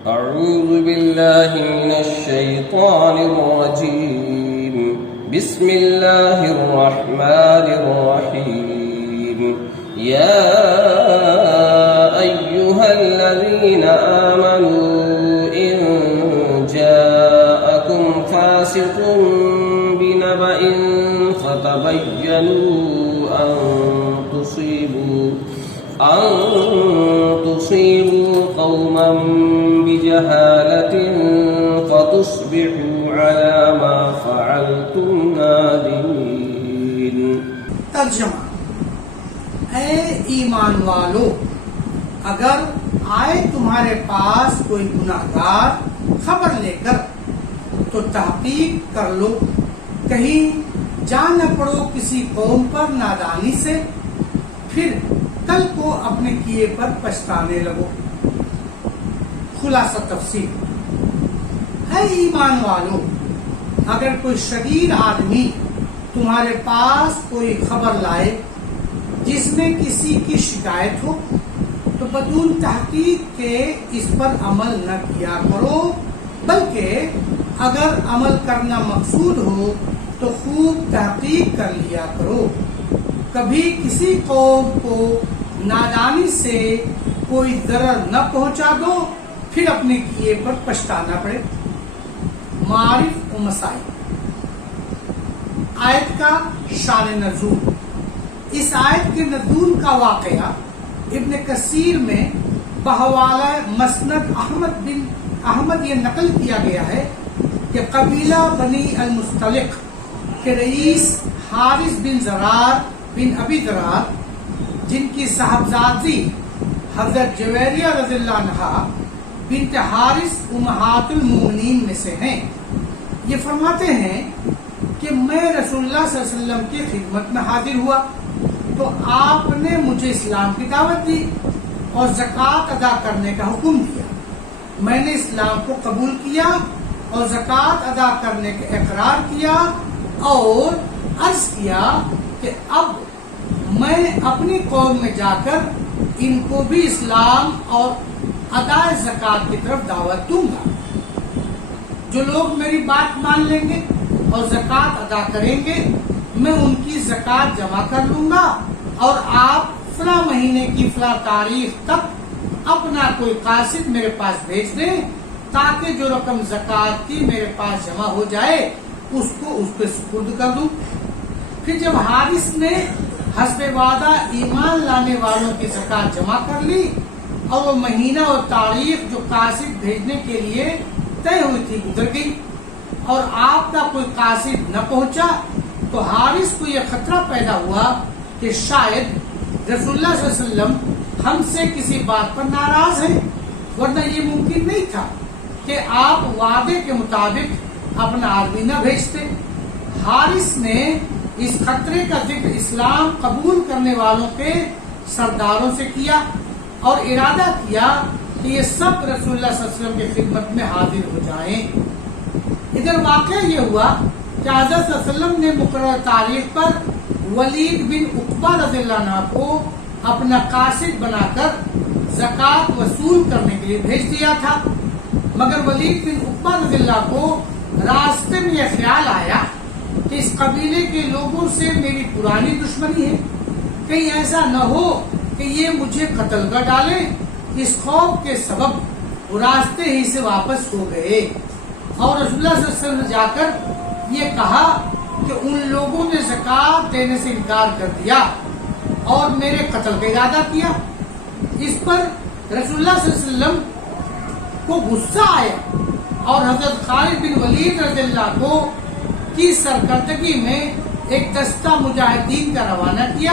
أعوذ بالله من الشيطان الرجيم. بسم الله الرحمن الرحيم. يا أيها الذين آمنوا إن جاءكم فاسق بنبأ فتبينوا أن تصيبوا قوما بجهالة فتصبحوا على ما فعلتم نادمين. ترجمہ: اے ایمان والو، اگر آئے تمہارے پاس کوئی گناہگار خبر لے کر تو تحقیق کر لو، کہیں جان نہ پڑو کسی قوم پر نادانی سے، پھر کل کو اپنے کیے پر پچھتانے لگو. خلاصہ تفسیر: اے ایمان والو، اگر کوئی شریر آدمی تمہارے پاس کوئی خبر لائے جس میں کسی کی شکایت ہو تو بدون تحقیق کے اس پر عمل نہ کیا کرو، بلکہ اگر عمل کرنا مقصود ہو تو خوب تحقیق کر لیا کرو. کبھی کسی قوم کو نادانی سے کوئی ضرر نہ پہنچا دو، پھر اپنے کیے پر پچھتانا پڑے. معارف و مسائل. آیت کا شان نزول. اس آیت کے نزول کا واقعہ ابن کثیر میں بحوالہ مسند احمد یہ نقل کیا گیا ہے کہ قبیلہ بنی المستلق کے رئیس حارث بن زرار بن ابی ذرار، جن کی صاحبزادی حضرت جویریہ رضی اللہ عنہا بنت حارث امہات المومنین میں سے ہیں، یہ فرماتے ہیں کہ میں رسول اللہ صلی اللہ علیہ وسلم کی خدمت میں حاضر ہوا تو آپ نے مجھے اسلام کی دعوت دی اور زکوٰۃ ادا کرنے کا حکم دیا. میں نے اسلام کو قبول کیا اور زکوٰۃ ادا کرنے کا اقرار کیا اور عرض کیا کہ اب میں اپنی قوم میں جا کر ان کو بھی اسلام اور ادا زکوٰۃ کی طرف دعوت دوں گا. جو لوگ میری بات مان لیں گے اور زکوٰۃ ادا کریں گے میں ان کی زکوٰۃ جمع کر لوں گا اور آپ فلاں مہینے کی فلاں تاریخ تک اپنا کوئی قاصد میرے پاس بھیج دیں تاکہ جو رقم زکوٰۃ کی میرے پاس جمع ہو جائے اس کو اس پہ سپرد کر دوں. پھر جب حارث نے حسب وعدہ ایمان لانے والوں کی زکوٰۃ جمع کر لی اور وہ مہینہ اور تاریخ جو قاصد بھیجنے کے لیے طے ہوئی تھی گزر گئی اور آپ کا کوئی قاصد نہ پہنچا تو حارث کو یہ خطرہ پیدا ہوا کہ شاید رسول اللہ صلی اللہ علیہ وسلم ہم سے کسی بات پر ناراض ہیں، ورنہ یہ ممکن نہیں تھا کہ آپ وعدے کے مطابق اپنا آدمی نہ بھیجتے. حارث نے اس خطرے کا ذکر اسلام قبول کرنے والوں کے سرداروں سے کیا اور ارادہ کیا کہ یہ سب رسول اللہ صلی اللہ علیہ وسلم کی خدمت میں حاضر ہو جائیں. ادھر واقعہ یہ ہوا کہ حضرت صلی اللہ علیہ وسلم نے مقررہ تاریخ پر ولید بن عقبہ رضی اللہ عنہ کو اپنا قاصد بنا کر زکوٰۃ وصول کرنے کے لیے بھیج دیا تھا، مگر ولید بن عقبہ رضی اللہ کو راستے میں یہ خیال آیا کہ اس قبیلے کے لوگوں سے میری پرانی دشمنی ہے، کہیں ایسا نہ ہو کہ یہ مجھے قتل کر ڈالے. اس خوف کے سبب وہ راستے ہی سے واپس ہو گئے اور رسول اللہ صلی اللہ علیہ وسلم نے جا کر یہ کہا کہ ان لوگوں نے زکوٰۃ دینے سے انکار کر دیا اور میرے قتل کا ارادہ کیا. اس پر رسول اللہ صلی اللہ علیہ وسلم کو غصہ آیا اور حضرت خالد بن ولید رضی اللہ کو کی سرکردگی میں ایک دستہ مجاہدین کا روانہ کیا.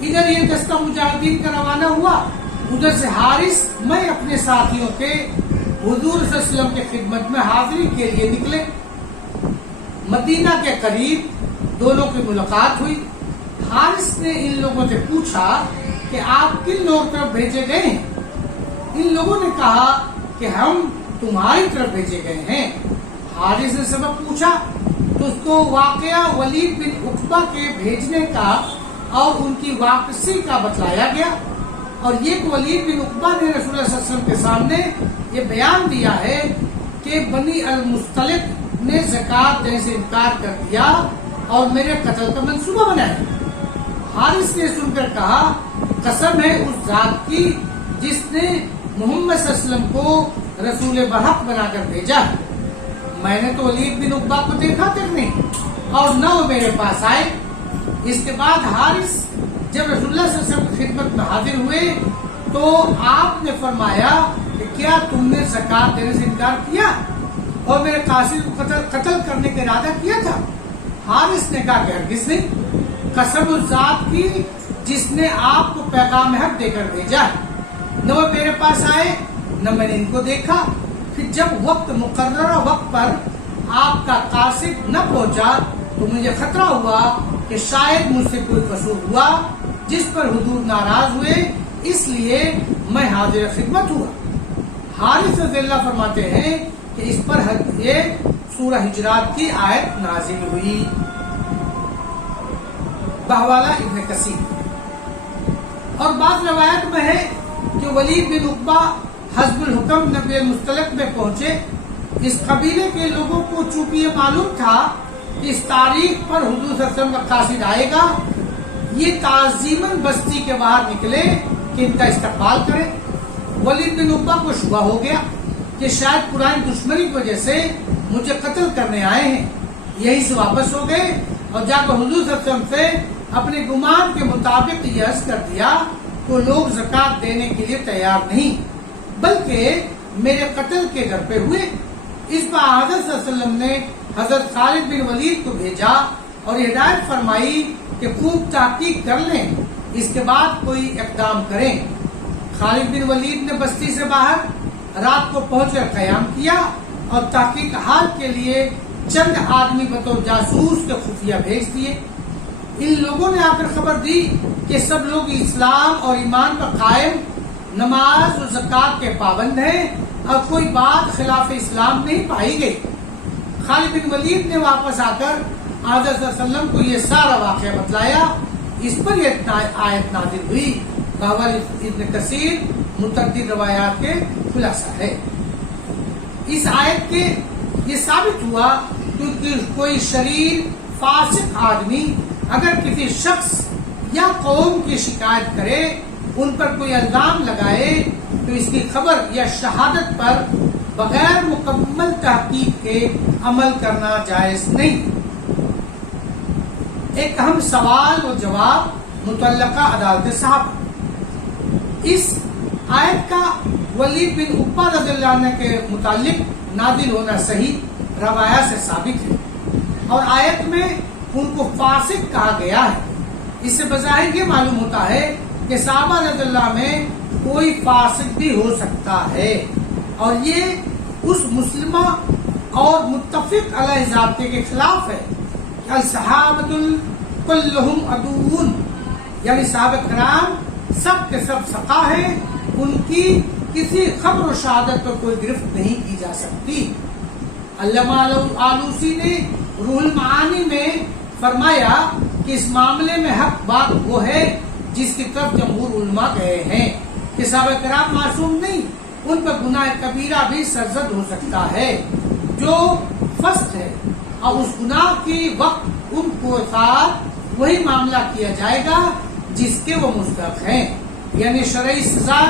ادھر یہ دستہ مجاہدین کا روانہ ہوا، ادھر سے حارث میں اپنے ساتھیوں کے حضور صلی اللہ علیہ وسلم کی خدمت میں حاضری کے لیے نکلے. مدینہ کے قریب دونوں کی ملاقات ہوئی. حارث نے ان لوگوں سے پوچھا کہ آپ کن لوگوں کی طرف بھیجے گئے ہیں؟ ان لوگوں نے کہا کہ ہم تمہاری طرف بھیجے گئے ہیں. حارث نے سبب پوچھا تو اس کو واقعہ ولید بن عقبہ کے بھیجنے کا اور ان کی واپسی کا بتلایا گیا. اور یہ کہ ولید بن عقبہ نے رسول اللہ صلی اللہ علیہ وسلم کے سامنے یہ بیان دیا ہے کہ بنی المصطلق نے زکوٰۃ دینے سے انکار کر دیا اور میرے قتل کا منصوبہ بنایا۔ حارث نے سن کر کہا قسم ہے اس ذات کی جس نے محمد صلی اللہ علیہ وسلم کو رسول برحق بنا کر بھیجا ہے، میں نے تو ولید بن عقبہ کو دیکھا تک نہیں اور نہ وہ میرے پاس آئے۔ اس کے بعد حارث جب رسول اللہ صلی اللہ علیہ وسلم کی خدمت میں حاضر ہوئے تو آپ نے فرمایا کہ کیا تم نے زکوٰۃ دینے سے انکار کیا اور میرے قاصد کو قتل کرنے کا ارادہ کیا تھا؟ حارث نے کہا کہ ہرگز نہیں، قسم اس ذات کی جس نے آپ کو پیغام حق دے کر بھیجا ہے، نہ وہ میرے پاس آئے نہ میں نے ان کو دیکھا۔ پھر جب وقت مقررہ وقت پر آپ کا قاصد نہ پہنچا تو مجھے خطرہ ہوا کہ شاید مجھ سے کوئی قصور ہوا جس پر حضور ناراض ہوئے، اس لیے میں حاضر خدمت ہوا۔ حارث رضی اللہ فرماتے ہیں کہ اس پر یہ سورہ حجرات کی آیت نازل ہوئی۔ بہوالا ابن کثیر اور بعض روایت میں ہے کہ ولید بن عقبہ حزب الحکم نبی المصطلق میں پہنچے۔ اس قبیلے کے لوگوں کو چونکہ یہ معلوم تھا کہ اس تاریخ پر حضور صلی اللہ علیہ وسلم کا قاصد آئے گا، یہ تعظیماً بستی کے باہر نکلے کہ ان کا استقبال کریں۔ ولید بن عقبہ کو شبہ ہو گیا کہ شاید پرانی دشمنی کی وجہ سے مجھے قتل کرنے آئے ہیں، یہی سے واپس ہو گئے اور جا کر حضور صلی اللہ علیہ وسلم سے اپنے گمان کے مطابق یہ عرض کر دیا کہ لوگ زکوٰۃ دینے کے لیے تیار نہیں بلکہ میرے قتل کے گھر پہ ہوئے۔ اس پر حضرت صلی اللہ علیہ وسلم نے حضرت خالد بن ولید کو بھیجا اور ہدایت فرمائی کہ خوب تحقیق کر لیں، اس کے بعد کوئی اقدام کریں۔ خالد بن ولید نے بستی سے باہر رات کو پہنچ کر قیام کیا اور تحقیق حال کے لیے چند آدمی بطور جاسوس کے خفیہ بھیج دیے۔ ان لوگوں نے آ کر خبر دی کہ سب لوگ اسلام اور ایمان پر قائم، نماز و زکوٰۃ کے پابند ہیں اور کوئی بات خلاف اسلام نہیں پائی گئی۔ خالد بن ولید نے واپس آ کر حضرت صلی اللہ علیہ وسلم کو یہ سارا واقعہ بتلایا۔ اس پر یہ آیت نازل ہوئی۔ بہوال ابن کثیر متعدد روایات کے خلاصہ ہے۔ اس آیت کے یہ ثابت ہوا کہ کوئی شریر فاسق آدمی اگر کسی شخص یا قوم کی شکایت کرے، ان پر کوئی الزام لگائے تو اس کی خبر یا شہادت پر بغیر مکمل تحقیق کے عمل کرنا جائز نہیں۔ ایک اہم سوال و جواب متعلقہ عدالت صاحب، اس آیت کا ولید بن عقبہ رضی اللہ عنہ کے متعلق نازل ہونا صحیح روایات سے ثابت ہے اور آیت میں ان کو فاسق کہا گیا ہے۔ اس سے بظاہر یہ معلوم ہوتا ہے کہ صحابہ رضی اللہ میں کوئی فاسق بھی ہو سکتا ہے اور یہ اس مسلمہ اور متفق علیہ ضابطے کے خلاف ہے کہ الصحابۃ کلہم عدوون، یعنی صحابہ کرام سب کے سب سقا ہیں، ان کی کسی خبر و شہادت پر کوئی گرفت نہیں کی جا سکتی۔ علامہ آلوسی نے روح المعانی میں فرمایا کہ اس معاملے میں حق بات وہ ہے جس کی طرف جمہور علماء گئے ہیں کہ صحابہ کرام معصوم نہیں، ان پر گناہ کبیرہ بھی سرزد ہو سکتا ہے جو فسق ہے، اور اس گناہ کی وقت ان کو ساتھ وہی معاملہ کیا جائے گا جس کے وہ مستحق ہیں، یعنی شرعی سزا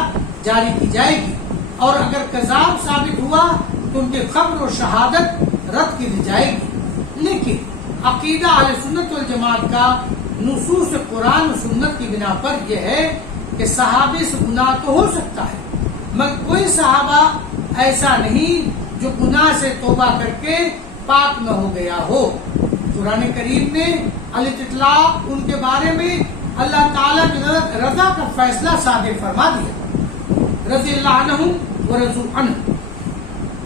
جاری کی جائے گی، اور اگر کذاب ثابت ہوا تو ان کی خبر و شہادت رد کی جائے گی۔ لیکن عقیدہ اہل سنت والجماعت کا نصوص قرآن و سنت کی بنا پر یہ ہے کہ صحابے سے گناہ تو ہو سکتا ہے مگر کوئی صحابہ ایسا نہیں جو گناہ سے توبہ کر کے پاک نہ ہو گیا ہو۔ قرآن کریم نے الاطلاق ان کے بارے میں اللہ تعالیٰ کی رضا کا فیصلہ صادر فرما دیا، رضی اللہ عنہم ورضوا عنہ،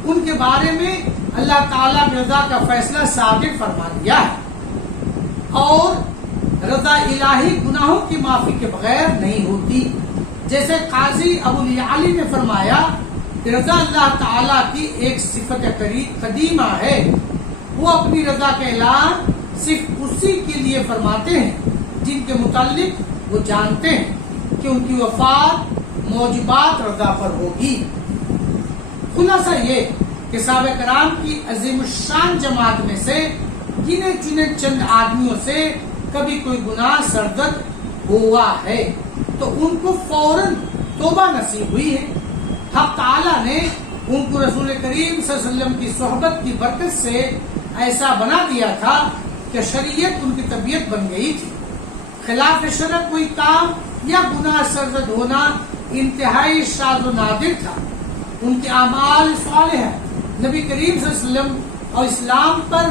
ان کے بارے میں اللہ تعالیٰ کی رضا کا فیصلہ صادر فرما دیا ہے، اور رضا الہی گناہوں کی معافی کے بغیر نہیں ہوتی، جیسے قاضی ابو الیعلی نے فرمایا کہ رضا اللہ تعالیٰ کی ایک صفت قدیمہ ہے، وہ اپنی رضا کا اعلان صرف اسی کے لیے فرماتے ہیں جن کے متعلق وہ جانتے ہیں، کہ ان کی وفات موجبات رضا پر ہوگی۔ خلاصہ یہ کہ صحابہ کرام کی عظیم الشان جماعت میں سے گنے چنے چند آدمیوں سے کبھی کوئی گناہ سرزد ہوا ہے تو ان کو فوراً توبہ نصیب ہوئی ہے۔ حق تعالیٰ نے ان کو رسول کریم صلی اللہ علیہ وسلم کی صحبت کی برکت سے ایسا بنا دیا تھا کہ شریعت ان کی طبیعت بن گئی تھی۔ خلاف شرع کوئی کام یا گناہ سرزد ہونا انتہائی شاذ و نادر تھا۔ ان کے اعمال صالحہ نبی کریم صلی اللہ علیہ وسلم اور اسلام پر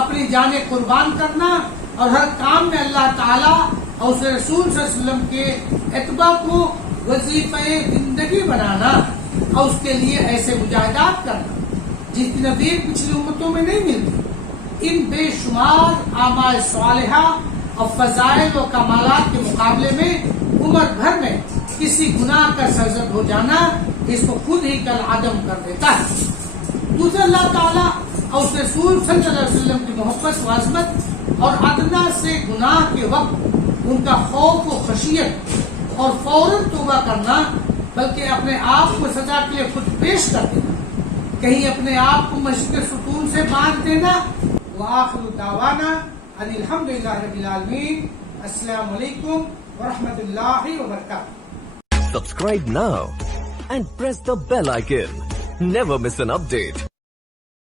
اپنی جانیں قربان کرنا اور ہر کام میں اللہ تعالیٰ اور اس رسول صلی اللہ علیہ وسلم کے اتباع کو وظیفہ زندگی بنانا اور اس کے لیے ایسے مجاہدات کرنا جس کی نظیر پچھلی امتوں میں نہیں ملتی، ان بے شمار اعمال صالحہ اور فضائل و کمالات کے مقابلے میں عمر بھر میں کسی گناہ کا سرزد ہو جانا اس کو خود ہی کل عدم کر دیتا ہے۔ دوسرے اللہ تعالیٰ اور اس رسول صلی اللہ علیہ وسلم کی محبت و عظمت اور ادنا سے گناہ کے وقت ان کا خوف و خشیت اور فوراً توبہ کرنا بلکہ اپنے آپ کو سزا کے لیے خود پیش کر دینا، کہیں اپنے آپ کو مشق ستون سے باندھ دینا۔ وآخر دعوانا ان الحمدللہ رب العالمین۔ السلام علیکم ورحمۃ اللہ وبرکاتہ۔ Subscribe now and press the bell icon. Never miss an update.